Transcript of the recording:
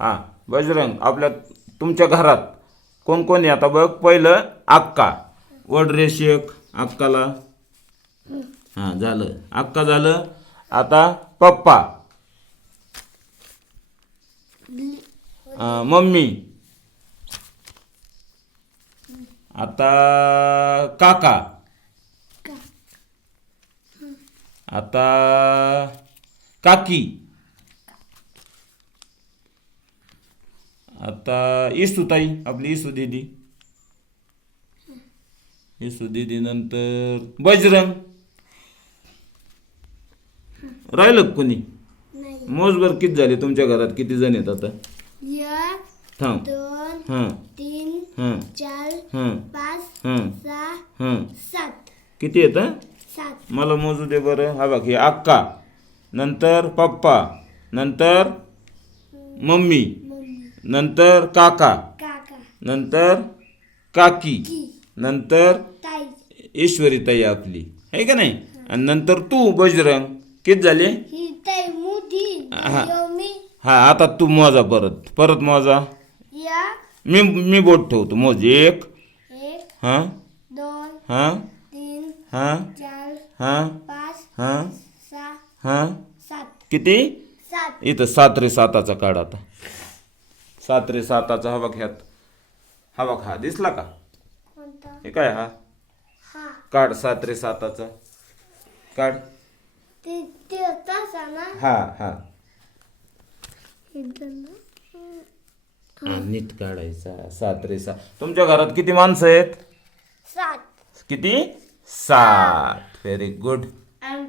हां बजरंग आपल्या तुमच्या घरात कोण कोण आहे आता बघ. पहिलं अक्का, वडरेश एक अक्काला. हां झालं, अक्का झालं. आता पप्पा, मम्मी, आता काका, आता काकी, आता इसूताई आपली इसू दीदी, इसू दीदी नंतर बजरंग. राहिलं का कोणी? मोजभर किती झाले तुमच्या घरात, किती जण आहेत आता? 1 थांब. 2 हां 3 हां 4 हां 5 हां 6 हां 7 किती येतं? 7 मला मोजू दे बरं. हा बघ, हे अक्का, नंतर पप्पा, नंतर मम्मी, नंतर काका, काका नंतर काकी, की नंतर ताई ईश्वरीताई आपली आहे का नाही, आणि नंतर तू बजरंग. किती झाले? ही ताई मोठी हा. योमी हा आता तू मोजा, परत परत मोजा. या मी बोट ठेवतो, मोज. 1 1 हां 2 हां 3 हां 4 हां 5 हां 6 हां 7 किती? 7 इथं 7 रे 7चा काढ आता. 7 रे 7चा हा बघ, ह्यात हा बघ, हा दिसला का? कोणता? हे काय? हा हा काढ 7 रे 7चा काढ. ते ते तसा ना हा हा इथं ना नीट काढायचा. 7 रे 7. तुमच्या घरात किती माणसं आहेत? 7 किती? 7. Very good.